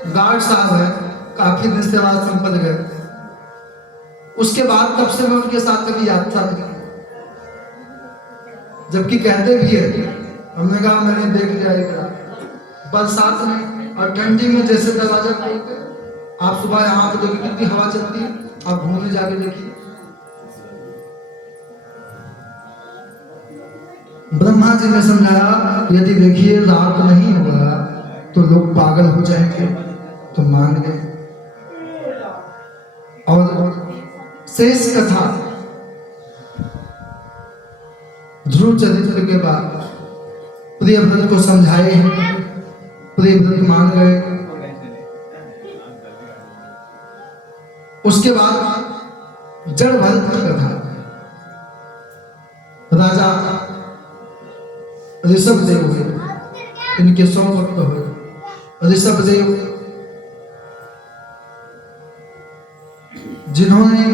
गार्ड साहब है, काफी दिन से बाद संपद गए, उसके बाद तब से मैं उनके साथ कभी यात्रा नहीं की। जबकि कहते भी है, हमने कहा मैंने देख लिया एक रात बरसात में और ठंडी में, जैसे दरवाजा खोलते आप सुबह यहाँ पे देखिए कितनी हवा चलती है, आप घूमने जाके देखिए। ब्रह्मा जी ने समझाया, यदि देखिए रात नहीं होगा तो लोग पागल हो जाएंगे, तो मान गए। और शेष कथा ध्रुव चरित्र के बाद प्रियव्रत को समझाए, प्रियव्रत मान गए। उसके बाद जड़ भरत की कथा, राजा ऋषभदेव हुए, इनके 100 भक्त हुए। ऋषभदेव जिन्होंने,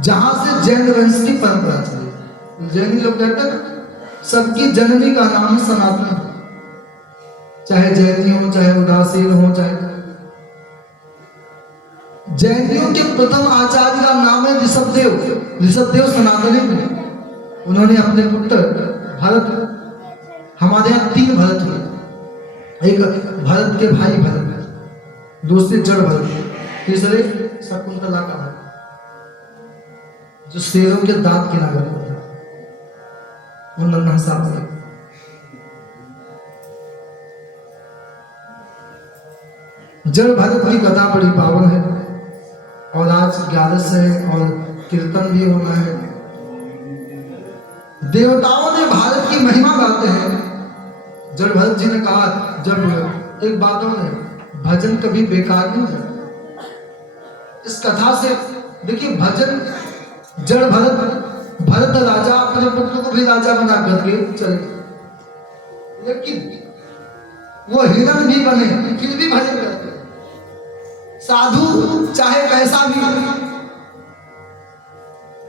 जहां से जैन वंश की परंपरा चली, जैनी लोग कहते हैं सबकी जननी का नाम सनातन, चाहे जैनी हो, चाहे उदासीन हो, चाहे जैनियों के प्रथम आचार्य का नाम है ऋषभदेव। ऋषभदेव सनातनी थे। उन्होंने अपने पुत्र भरत, हमारे यहाँ 3 भरत हुए, एक भरत के भाई भरत, दूसरे जड़ भरत, तीसरे शकुंतला का भरत, जो शेरों के दांत के नागर था, वो नन्हा सा भरत। जड़ भरत की कथा बड़ी पावन है और आज 11 है और कीर्तन भी होना है। देवताओं ने भारत की महिमा गाते हैं। जड़ भरत जी ने कहा, जब एक बात है, भजन कभी बेकार नहीं है। इस कथा से देखिए, भजन जड़ भरत राजा अपने पुत्र को भी राजा बना करके चले, लेकिन वो हिरण भी बने फिर भी भजन करते। साधु चाहे कैसा भी,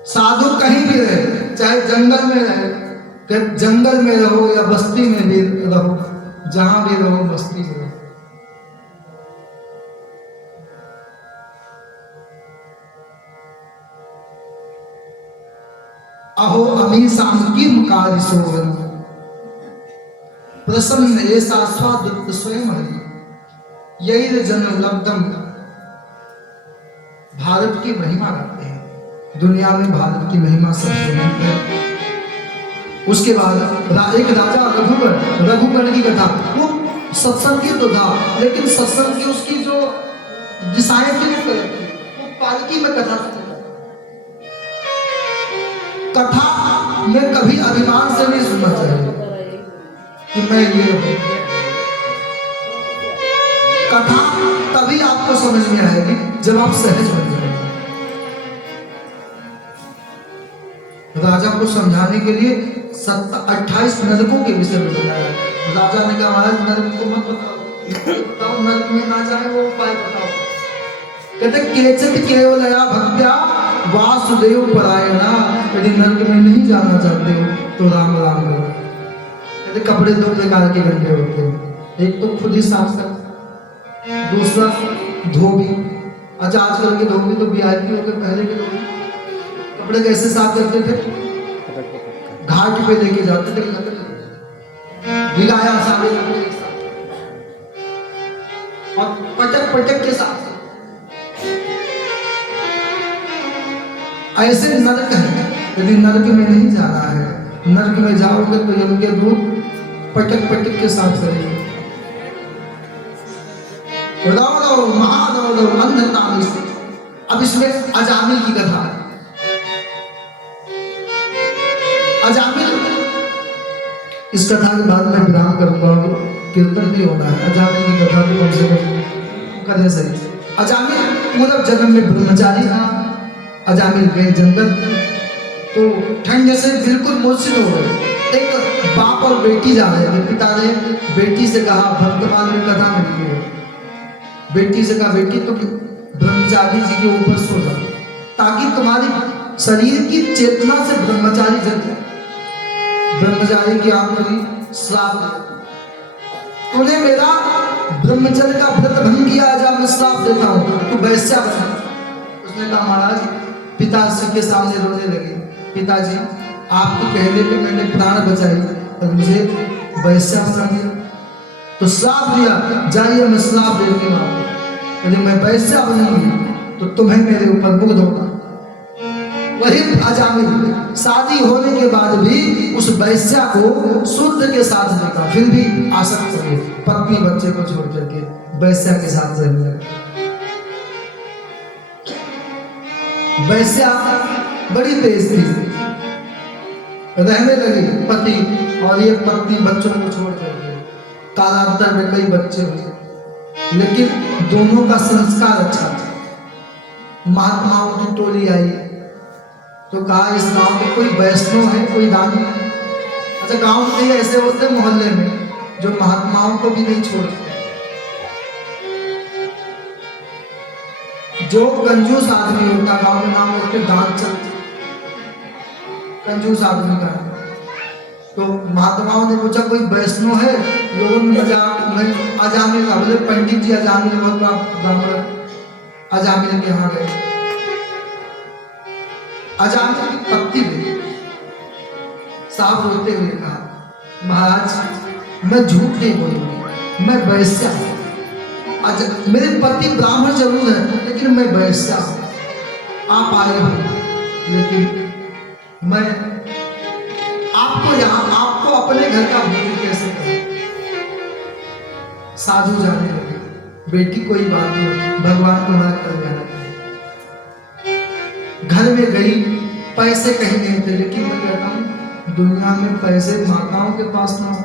साधु कहीं भी रहे, चाहे जंगल में रहे, जंगल में रहो या बस्ती में भी रहो, जहां भी रहो बस्ती में रहो, अहो अमीशाम किम कारिशोवन प्रसन्न ऐसा स्वादुक्त स्वयं हरि, यही जन्म लब्धम। भारत की महिमा गाते हैं, दुनिया में भारत की महिमा सबसे महत्व है। उसके बाद एक राजा रघुगण की कथा, वो सत्संगी तो था, लेकिन सत्संग की उसकी जो दिशाएं थी वो पालकी में कथा सुनता। कथा में कभी अभिमान से नहीं सुनना चाहिए कि मैं ये हूं। कथा तभी आपको समझ में आएगी जब आप सहज बन जाएंगे। राजा को समझाने के लिए 28 नरकों के विषय में बताया। राजा ने कहा, महाराज नरक को मत बताओ, नरक में ना जाए वो उपाय बताओ। कहते केचित केवलया भक्त्या वासुदेव परायणा, यदि नरक में नहीं जाना चाहते हो तो राम राम करो। कहते कपड़े 2 प्रकार के गंदे होते हैं, एक तो खुद ही साफ कर, दूसरा धोबी। अच्छा, आजकल के धोबी तो VIP हो गए, पहले के धोबी कपड़े कैसे साफ करते थे? घाट पे लेके जाते थे, भिगाया सारे और पटक के साथ। ऐसे नरक है, यदि नरक में नहीं जाना है, नरक में जाओगे तो यम के दूत पटक के साथ करेंगे। दौड़ो महादौड़ो अंधता में। अब इसमें अजामिल की कथा है। अजामिल, इस कथा के बाद मैं विराम करूंगा, कीर्तन भी होना है। अजामिल की कथा भी कम से कम करने सही। अजामिल पूर्व जन्म में ब्रह्मचारी था। अजामिल गए जंगल, तो ठंड से बिल्कुल मूर्छित हो गए। एक बाप और बेटी जा रहे थे। पिता ने बेटी से कहा, वर्तमान में कथा मिली है, बेटी से कहा, बेटी तो ब्रह्मचारी जी के ऊपर सो जाओ, ताकि तुम्हारी शरीर की चेतना से ब्रह्मचारी जल जाए। ब्रह्मचारी की आखिरी श्राप, तूने मेरा ब्रह्मचर्य का व्रत भंग किया, जब मैं श्राप देता हूं तू वैश्या बना। उसने कहा, महाराज, पिता के सामने रोने लगे, पिताजी आपके कहने पे मैंने प्राण बचाई और मुझे वैश्या बना दिया, तो श्राप दिया, जाइए मैं श्राप दे दूंगा, यदि मैं वैश्या बनूंगी तो तुम्हें मेरे ऊपर मुग्ध होगा। वही अजामिल शादी होने के बाद भी उस वैश्या को शुद्ध के साथ देखा, फिर भी आसक्त हुए, पत्नी बच्चे को छोड़ करके वैश्या के साथ रहने लगे। वैश्या बड़ी तेज थी, रहने लगी पति और ये पत्नी बच्चों को छोड़ करके। कालांतर में कई बच्चे हुए, लेकिन दोनों का संस्कार अच्छा था। महात्माओं की टोली आई तो कहा इस गांव में कोई वैष्णव है, कोई दानी। अच्छा, गांव में ऐसे होते मोहल्ले में जो महात्माओं को भी नहीं छोड़ते। जो कंजूस आदमी होता गांव में नाम होते दान चलते, कंजूस आदमी का। तो महात्माओं ने पूछा कोई वैष्णव है? लोगों ने अजामिल का, बोले पंडित जी अजामिल बहुत बड़ा ब्राह्मण, अजामिल के यहाँ गए। अजामिल की पत्नी ने साफ रोते हुए कहा महाराज मैं झूठ नहीं बोलूंगी, मैं वैश्या हूं। मेरे पति ब्राह्मण जरूर है लेकिन मैं वैश्या हूं। आप आए हो लेकिन मैं आपको अपने घर का भोजन कैसे करूं? साधु जाने लगे, बेटी कोई बात नहीं, भगवान तुम्हारा कल्याण करे। घर में गई, पैसे कहीं नहीं थे, लेकिन मैं कहता हूं दुनिया में पैसे माताओं के पास ना हो।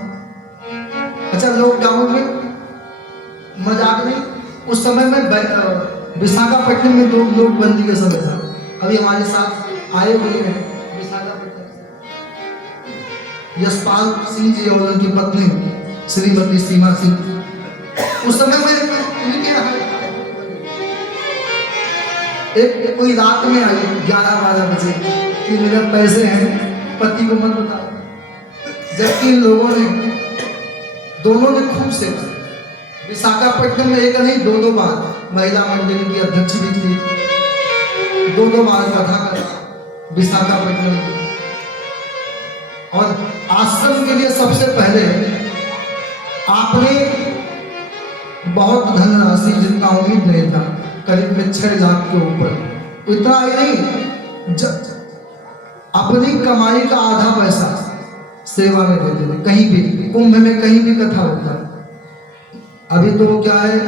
अच्छा, लॉकडाउन में मजाक नहीं, उस समय में विशाखापट्टनम में लोग बंदी का समय था। अभी हमारे साथ आए हुए हैं विशाखापट्टनम से यशपाल सिंह जी और उनकी पत्नी श्रीमती सीमा सिंह। उस समय में एक कोई रात में आई 11-12 बजे कि मेरे पैसे हैं, पति को मत बता। जबकि लोगों ने, दोनों ने खूब सेवा। विशाखापट्टनम में एक नहीं 2 बार महिला मंडल की अध्यक्ष भी थी, 2 बार कथा करा विशाखापट्टनम में। और आश्रम के लिए सबसे पहले आपने बहुत धनराशि, जितना उम्मीद नहीं था, करीब में 6 लाख के ऊपर, इतना ही नहीं, अपनी कमाई का आधा पैसा सेवा में देते थे। कहीं भी कुंभ में कहीं भी कथा होता है। अभी तो क्या है,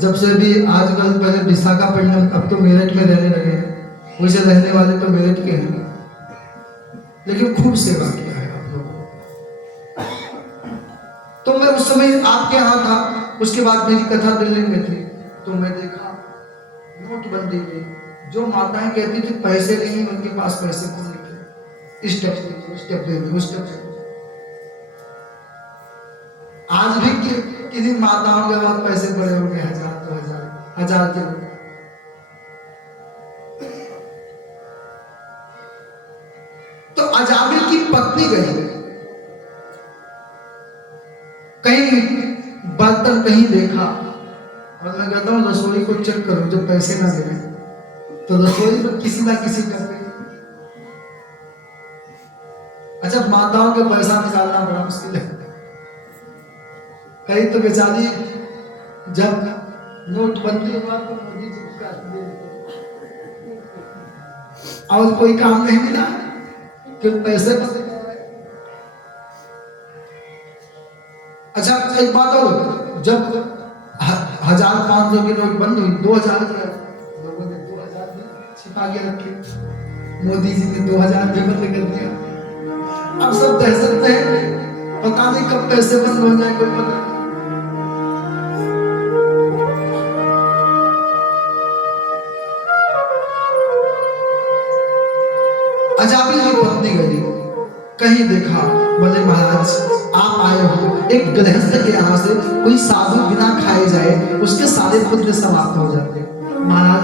जब से भी आजकल, पहले विशाखापट्टनम, अब तो मेरठ में रहने लगे हैं, वैसे रहने वाले तो मेरठ के हैं, लेकिन खूब सेवा किया है आप लोगों। तो मैं उस समय आपके यहाँ था, उसके बाद मेरी कथा दिल्ली में थी, तो मैं देखा नोटबंदी में जो माताएं कहती थी पैसे नहीं, उनके पास पैसे कौन निकले, स्टेप दे दो, स्टेप दे दो। आज भी किसी माताओं के पास पैसे पड़े होंगे 1000 के। तो अजामिल की पत्नी गई, कहीं बर्तन कहीं देखा, और मैं कहता हूँ रसोई को चेक करो, जब पैसे ना मिले तो रसोई में किसी ना किसी करके। अच्छा, माताओं के पैसा निकालना बड़ा मुश्किल है। कहीं तो बेचारी जब नोटबंदी हुआ तो मोदी जी को काट दिए, और कोई काम नहीं मिला कि पैसे बचे। अच्छा, एक बात और, जब 1500 की नोट बंद हुई, 2000 लोगों ने 2000 भी छिपा के रखे, मोदी जी ने 2000 भी बंद कर दिया। अब सब दहशत में है, पता नहीं कब पैसे बंद हो जाए, कोई पता नहीं। अजामिल की पत्नी गई, कहीं देखा, बोले महाराज आप आए हो, एक गृहस्थ के यहाँ से कोई साधु बिना खाए जाए उसके सारे पुत्र समाप्त हो जाते। महाराज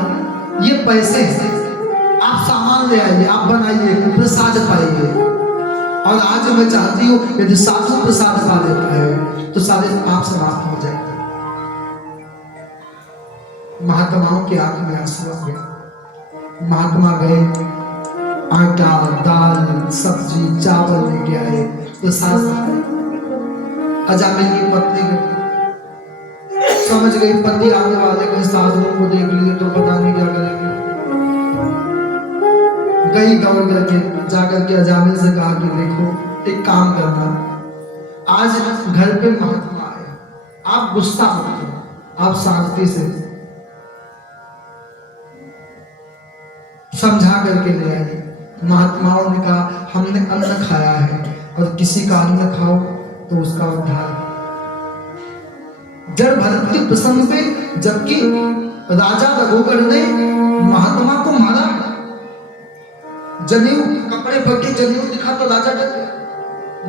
ये पैसे हैं, आप सामान ले आइए, आप बनाइए, प्रसाद पाइए। और आज मैं चाहती हूँ यदि साधु प्रसाद पा लेता है तो सारे पाप समाप्त हो जाएंगे। महात्माओं की आंख में आंसू आ गया। महात्मा गए, आटा, दाल, सब्जी, चावल लेके आए, प्रसाद। अजामिल की पत्नी समझ गई पति आने वाले को, साधुओं को देख लिए तो पता नहीं क्या करेंगे। गई दौड़ करके जाकर के अजामिल से कहा कि देखो एक काम करना, आज घर पे महात्मा आए, आप गुस्सा मत करो, आप शांति से समझा करके ले आइए। महात्माओं ने कहा हमने अन्न खाया है और किसी का अन्न खाओ तो उसका उद्धार। जड़ भरत के प्रसंग में जबकि राजा रघुवर ने महात्मा को मारा, जनेऊ कपड़े फटे जनेऊ दिखा तो राजा डर गया।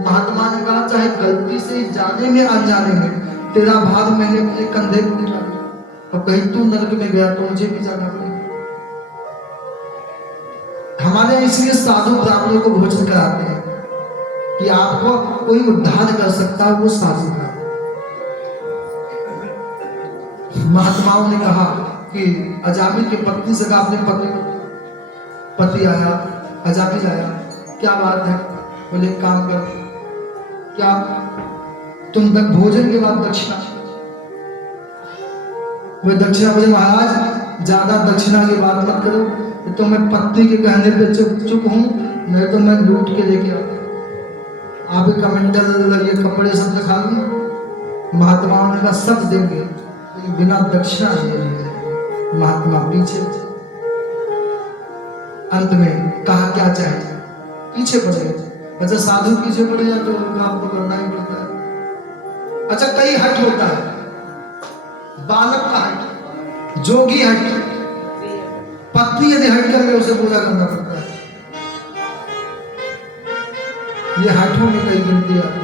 महात्मा ने कहा चाहे गलती से जाने में अनजाने में तेरा भार मैंने अपने कंधे पर उठा लिया और कहीं तू नरक में गया तो मुझे भी जाना पड़ेगा। हमारे इसलिए साधु ब्राह्मणों को भोजन कराते हैं कि आपको कोई उद्धार कर सकता है, वो साधु का। महात्माओं ने कहा कि अजामिल की पत्नी से कहा अपने पति आया, अजामिल आया, क्या बात है? बोले काम कर, क्या तुम भोजन के बाद दक्षिणा? वो दक्षिणा बोले महाराज ज्यादा दक्षिणा की बात मत करो, तो मैं पत्नी के कहने पे चुप हूं, नहीं तो मैं लूट के लेके आता। आप कमेंडल ये कपड़े सब दिखा दूं। महात्माओं ने कहा सब देंगे लेकिन बिना दक्षिणा दिए। महात्मा पीछे, अंत में कहा क्या चाहिए, पीछे पड़ गए। अच्छा साधु पीछे पड़ जाए तो आपको करना ही पड़ता है। अच्छा कई हट होता है, बालक का हट, जोगी हट, पत्नी यदि हट कर ले उसे पूजा करना पड़ता है। ये हटों में कई गिनती आती है।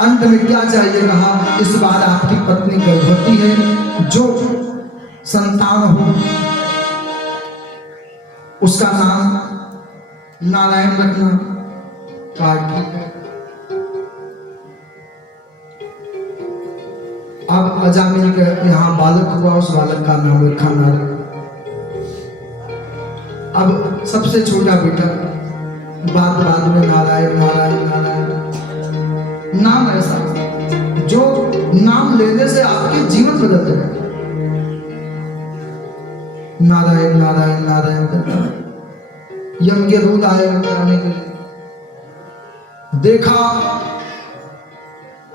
अंत में क्या चाहिए कहा, इस बार आपकी पत्नी गर्भवती है, जो संतान हो उसका नाम नारायण रखना। कहा ठीक है। अब अजामिल के यहाँ बालक हुआ, उस बालक का नाम रखा नारायण। अब सबसे छोटा बेटा बाद में नारायण नारायण नारायण नाम ऐसा जो नाम लेने से आपके जीवन बदल जाए। नारायण नारायण नारायण करता यम के दूत आए कराने के लिए, देखा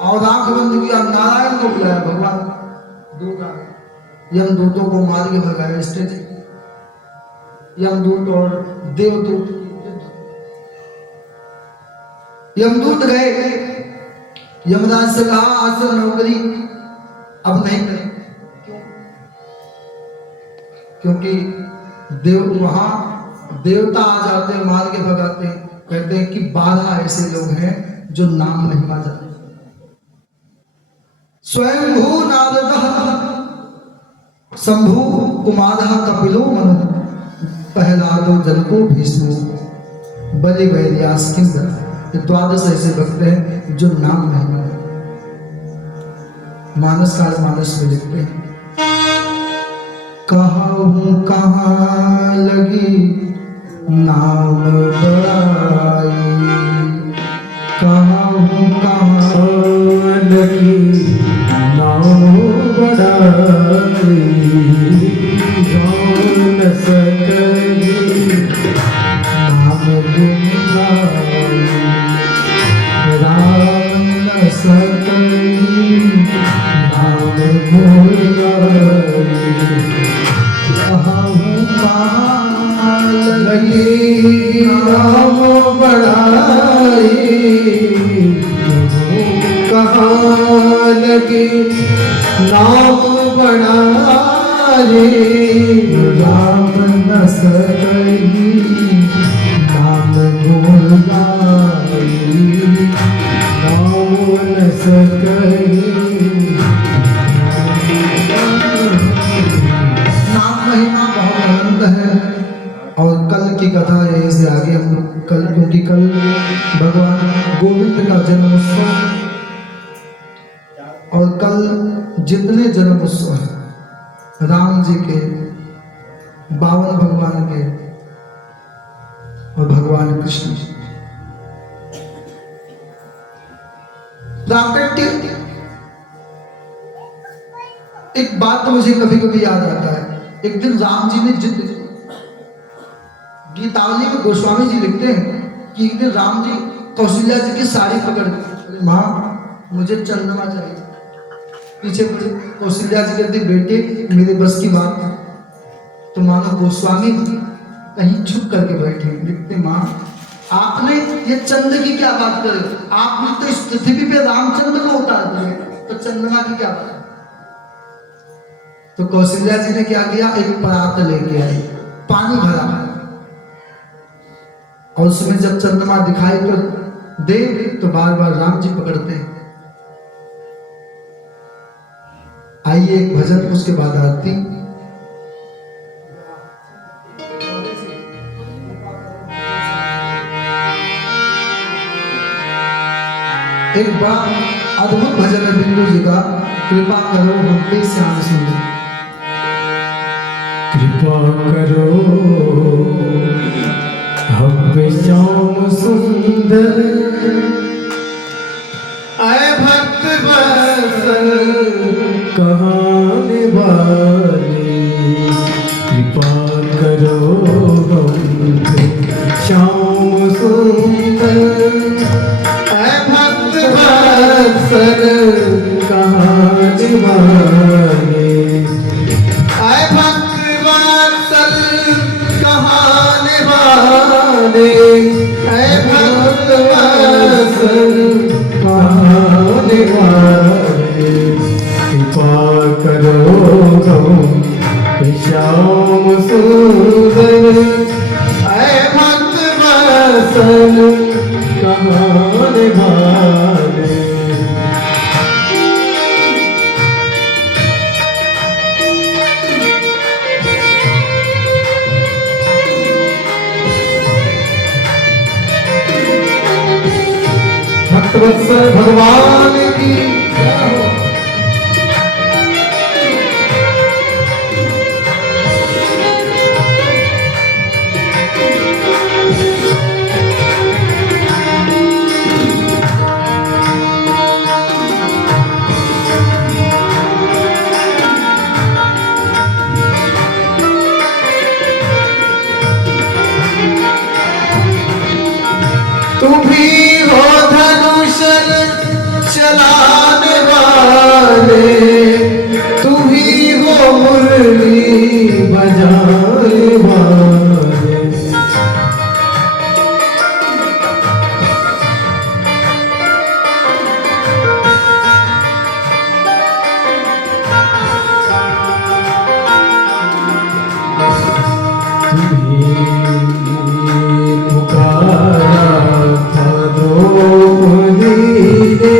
और आंख बंद किया, नारायण को बुलाया, भगवान दूत आए, यम दूतों को मार के भगाया स्टेज। यमदूत और देवदूत, यमदूत गए, यमराज से कहा आज से नौकरी अब नहीं करें। क्यों? क्योंकि वहां देवता आ जाते हैं, मार के भगाते हैं। कहते हैं कि 12 ऐसे लोग हैं जो नाम महिमा जानते। स्वयंभू नारदः शंभु कुमारः कपिलो मनु प्रहलादो जनको भीष्मो बलि वैर्यास किंकर। 12 ऐसे भक्त हैं जो नाम महिमा मानस काल मानस में लिखते हैं। कहाँ लगी नाम बड़ाई, कहाँ लगी नाम बड़ाई, जान सकली नाम गुनगाई, राम न सकली नाम गुनगाई। कहाँ लगी नाम बड़ाई, कहाँ लगी नाम बड़ाई, राम न सकली नाम गुनगाई, राम न सकली। और कल की कथा यहीं से आगे हम लोग कल, क्योंकि कल भगवान गोविंद का जन्म उत्सव, और कल जितने जन्म उत्सव हैं राम जी के, 52 भगवान के और भगवान कृष्ण जी प्राकट्य। एक बात तो मुझे कभी कभी याद आता है, एक दिन राम जी ने जिद, गीतावली में गोस्वामी जी लिखते हैं कि एक दिन राम जी कौशल्या जी की साड़ी पकड़ के, माँ मुझे चंद्रमा चाहिए, पीछे कौशल्या जी कहती बेटे मेरे बस की बात है, तो मानो गोस्वामी कहीं छुप करके बैठे लिखते, माँ आपने ये चंद्र की क्या बात कर, आपने तो इस पृथ्वी पे रामचंद्र को उतार दिया, तो चंद्रमा की क्या बात। तो कौशल्या जी ने क्या किया, एक परात लेके आई, पानी भरा और उसमें जब चंद्रमा दिखाई तो दे तो बार बार राम जी पकड़ते हैं। आइए एक भजन, उसके बाद आरती। एक बार अद्भुत भजन है बिंदु जी का, कृपा करो हम पे श्याम सुंदर। कृपा करो हम पे श्याम सुंदर, आए भक्त वत्सल कहाने वाले। कृपा करो हम पे श्याम सुंदर, आए भक्त वत्सल कहाने वाले। आए भक्त वत्सल कहाने वाले, आए भक्त वत्सल कहाने वाले। कृपा करो हम श्याम सुंदर, आए भक्त वत्सल कहाने वाले। भक्तवत्सल भगवान की जय हो। तुम्ही हो धनुष चलाने वाले, तुम्ही हो मुरली बजाने वाले। तुम्हें पुकारा था द्रौपदी ने,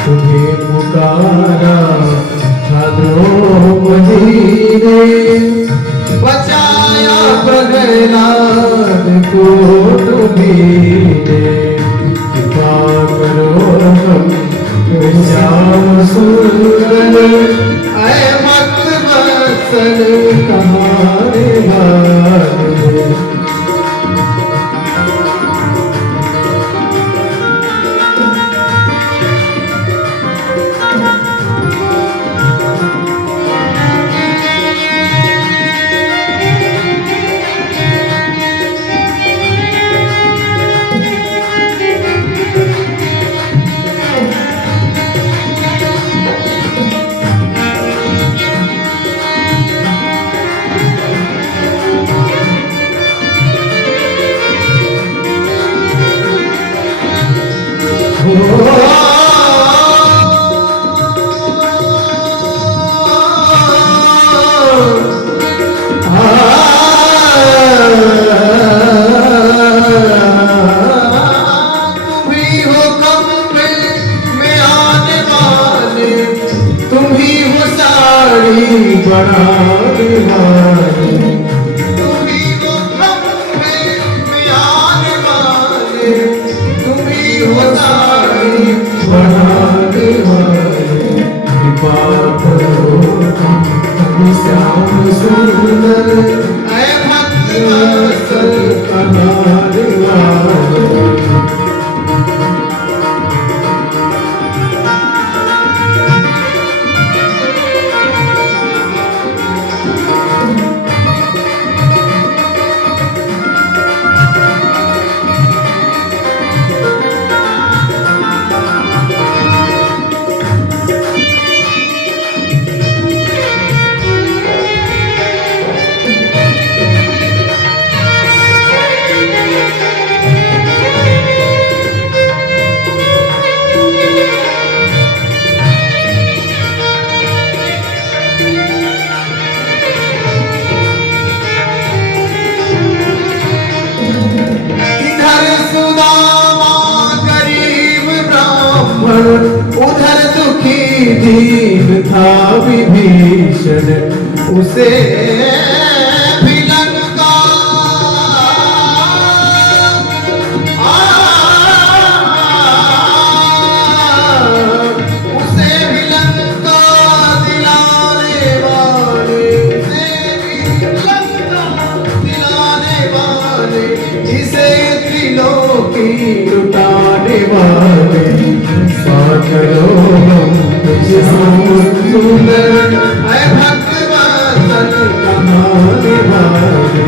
तुम्हें पुकारा था द्रौपदी ने। बचाया प्रहलाद को तुम्हें। कृपा करो हम श्याम सुंदर, आए भक्त वत्सल कहाने वाले। बनाने वाले, तुम्ही हो खंभे में आने वाले, तुम्ही हो साड़ी बनाने वाले। कृपा करो हम श्याम सुंदर, ऐ भक्त वत्सल कहाने वाले। दीन था विभीषण उसे भी लंका उसे भी लंका दिलाने वाले उसे भी लंका दिलाने वाले जिसे त्रिलोकी लुटाने वाले साकरो सुंदर है भक्तवत्सल कहाने वाले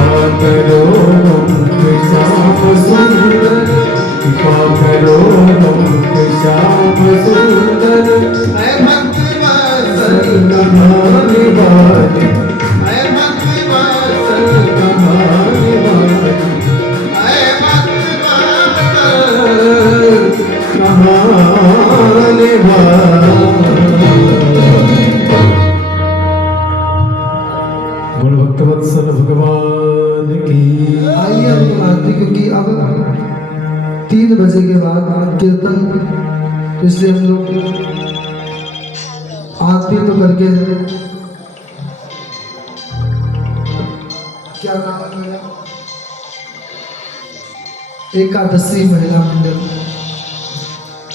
साकरो श्याम सुंदर साकरो श्याम सुंदर है भक्तवत्सल कहाने वाले है भक्तवत्सल कहाने वाले है भक्तवत्सल कहाने वाले। बोल भक्तवत्सल भगवान की। आइए हम लोग आरती, क्योंकि अब 3 बजे के बाद कीर्तन, इसलिए हम लोग आरती तो करके, क्या नाम है मेरा, एकादशी महिला मंडल।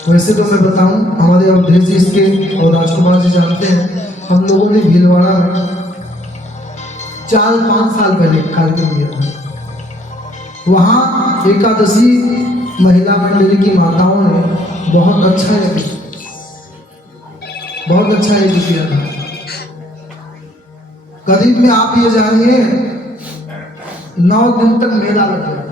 वैसे तो मैं बताऊं, हमारे अवधेश जी इसके और राजकुमार जी जानते हैं, हम लोगों ने भीलवाड़ा में 4-5 साल पहले कार्यक्रम किया था। वहाँ एकादशी महिला मंडली की माताओं ने बहुत अच्छा यज्ञ किया था। करीब में आप ये जानिए 9 दिन तक मेला लग गया था।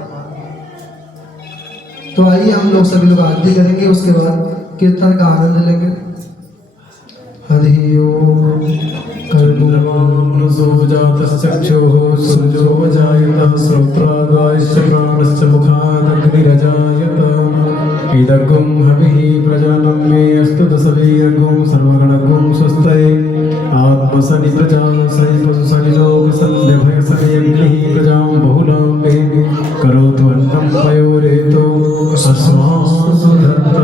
तो आइए हम लोग सभी लोग आरती करेंगे, उसके बाद कीर्तन का आनंद लेंगे। हरि ओम। कर्णवामनुसोजातश्चक्षुः सूर्यो जायतः श्रोत्रागाश्च प्राणश्च मुखादग्निरजायत इदगुं हविः प्रजानं मे अस्तु दशवीरगुं सर्वगणगुं स्वस्ते आत्मसनि प्रजा सनि पशु सनि लोक